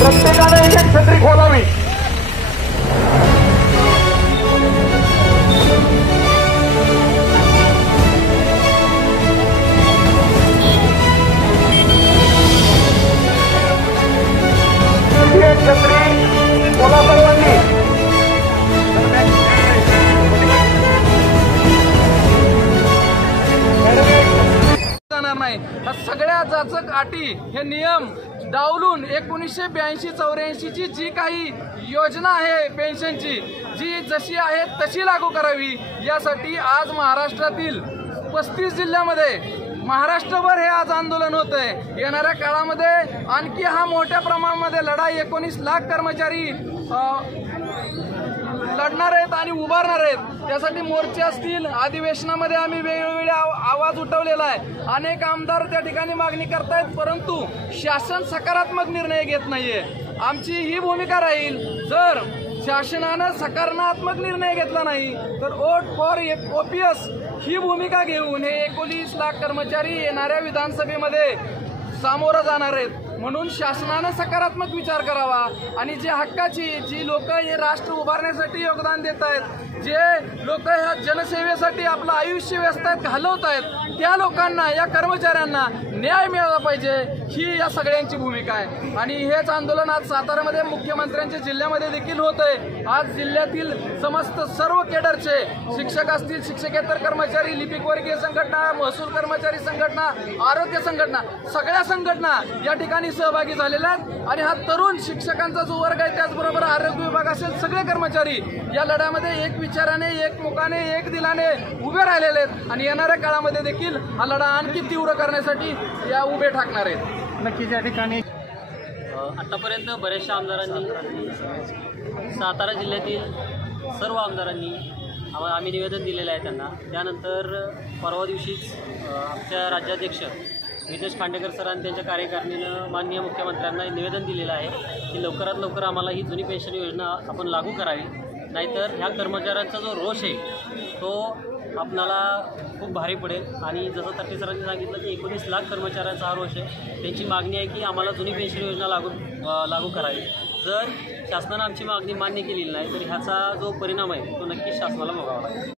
प्रत्येकाने एक छत्री खोलावी। एक छत्री खोला सर्वांनी। जाणार नाही। सगळ्या जाचक अटी हे नियम डावलून 1982-84 ची जी काही योजना आहे पेन्शनची, जी जशी आहे तशी लागू करावी, यासाठी आज महाराष्ट्रातील 35 जिल्ह्यामध्ये महाराष्ट्रभर हे आज आंदोलन होतंय। येणाऱ्या काळामध्ये आणखी हा मोठ्या प्रमाणामध्ये लढा 19 लाख कर्मचारी लढणार आहेत आणि उभारणार आहेत। त्यासाठी मोर्चे असतील, अधिवेशनामध्ये आम्ही वेगवेगळे आवाज उठवलेला आहे। अनेक आमदार त्या ठिकाणी मागणी करतायत, परंतु शासन सकारात्मक निर्णय घेत नाहीये। आमची ही भूमिका राहील, जर शासनानं सकारात्मक निर्णय घेतला नाही तर वोट फॉर ओपीएस ही भूमिका घेऊन हे 19 लाख कर्मचारी येणाऱ्या विधानसभेमध्ये सामोरं जाणार आहेत। म्हणून शासनानं सकारात्मक विचार करावा आणि जे हक्काची जी लोक हे राष्ट्र उभारण्यासाठी योगदान देत आहेत, जे लोक ह्या जनसेवेसाठी आपलं आयुष्य व्यस्त घालवत आहेत, त्या लोकांना, या कर्मचाऱ्यांना न्याय मिळाला पाहिजे, ही या सगळ्यांची भूमिका आहे। आणि हेच आंदोलन आज साताऱ्यामध्ये मुख्यमंत्र्यांच्या जिल्ह्यामध्ये देखील होतंय। आज जिल्ह्यातील समस्त सर्व केडरचे शिक्षक असतील, शिक्षकेतर कर्मचारी, लिपिक वर्गीय संघटना, महसूल कर्मचारी संघटना, आरोग्य संघटना, सगळ्या संघटना या ठिकाणी सहभागी झालेल्या आहेत। आणि हा तरुण शिक्षकांचा जो वर्ग आहे, त्याचबरोबर आरोग्य विभाग असेल, सगळे कर्मचारी या लढ्यामध्ये एक विचाराने, एक मुखाने, एक दिलाने उभे राहिलेले आहेत आणि येणाऱ्या काळामध्ये देखील हा लढा आणखी तीव्र करण्यासाठी या उभे ठाकणार आहेत। नक्कीच या ठिकाणी आतापर्यंत बऱ्याचशा आमदारांनी, सातारा जिल्ह्यातील सर्व आमदारांनी आम्ही निवेदन दिलेलं आहे त्यांना। त्यानंतर परवा दिवशीच आमच्या राज्याध्यक्ष नितेश खांडेकर सरांनी त्यांच्या कार्यकारिणीनं माननीय मुख्यमंत्र्यांना निवेदन दिलेलं आहे की लवकरात लवकर आम्हाला ही जुनी पेन्शन योजना आपण लागू करावी, नाहीतर ह्या कर्मचाऱ्यांचा जो रोष आहे तो आपणाला खूप भारी पडेल। आणि जसं तर्टे सरांनी सांगितलं की 19 लाख कर्मचाऱ्यांचा हा रोष आहे, त्यांची मागणी आहे की आम्हाला जुनी पेन्शन योजना लागू करावी। जर शासनानं आमची मागणी मान्य केलेली नाही तर ह्याचा जो परिणाम आहे तो नक्कीच शासनाला भोगावा लागेल।